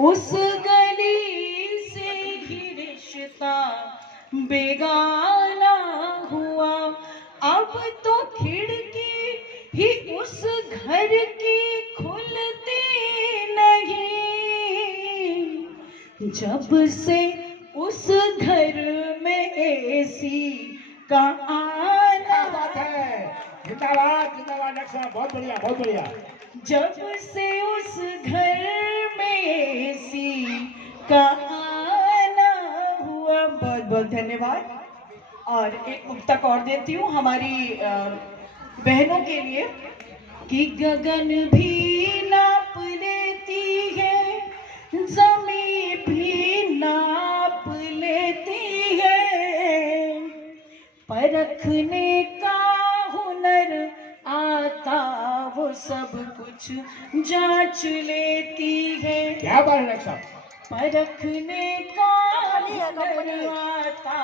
उस गली से ही रिश्ता बेगाना हुआ, अब तो खिड़की ही उस घर की खुलती नहीं। जब से उस घर में एसी का आना, बात है। जिंदाबाद जिंदाबाद डॉक्टर साहब, बहुत बढ़िया बहुत बढ़िया। जब से उस घर में एसी का आना हुआ। बहुत बहुत धन्यवाद। और एक मुक्तक और देती हूँ हमारी बहनों के लिए कि गगन भी नाप लेती है, जमी भी नाप लेती है, परखने का हुनर आता वो सब कुछ जांच लेती है। क्या बात है डॉक्टर साहब। परखने का हुनर आता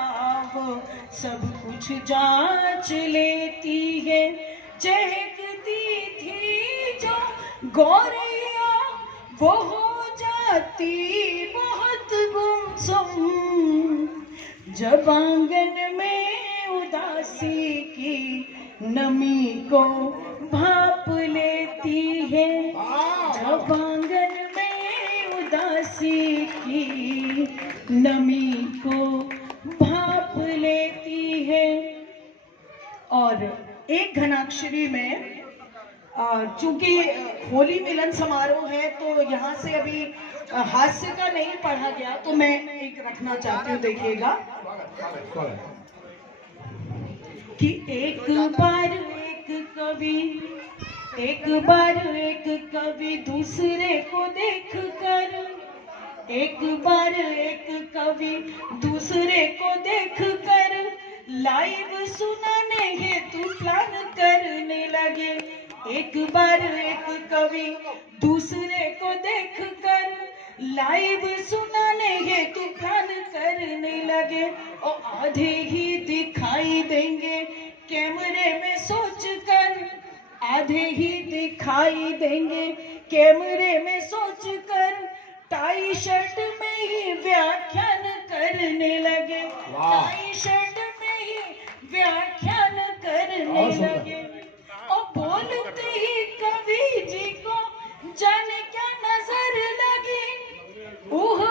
वो सब कुछ जांच लेती है। चहकती थी जो गौरिया वो हो जाती बहुत गुमसुम, जब आंगन में उदासी की नमी को भाप लेती है। जब आंगन में उदासी की नमी को भाप लेती है। और एक घनाक्षरी में चूंकि होली मिलन समारोह है तो यहाँ से अभी हास्य का नहीं पढ़ा गया, तो मैं एक रखना चाहती हूँ, देखिएगा कि एक बार एक कवि दूसरे को देखकर, एक बार एक कवि दूसरे को देखकर लाइव सुनाने हेतु प्लान करने लगे। एक बार एक कवि दूसरे को देखकर लाइव सुनाने हेतु प्लान करने लगे। और आधे ही दिखाई देंगे कैमरे में सोचकर, आधे ही दिखाई देंगे कैमरे में सोचकर, टाई शर्ट में ही व्याख्यान करने लगे। टाई शर्ट में ही व्याख्यान करने लगे। और बोलते ही कवि जी को जाने क्या नजर लगी, ओह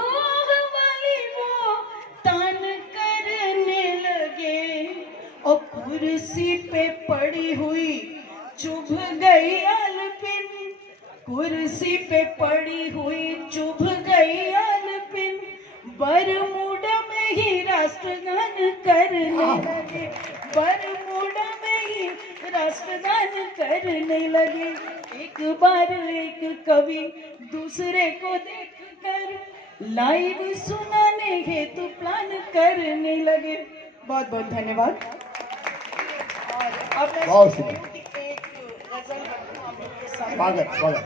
वाली वो तान करने लगे। और कुर्सी पे पड़ी हुई चुभ गई आलपिन, कुर्सी पे पड़ी हुई चुभ गई आलपिन, बरमूडा में ही राष्ट्रगान करने लगे। बरमूडा में ही राष्ट्रगान करने लगे। एक बार एक कवि दूसरे को देखकर लाइव सुनाने हेतु प्लान करने लगे। बहुत बहुत धन्यवाद। और अब मैं बहुत एक गजल रखूं आप लोग के सामने। स्वागत स्वागत।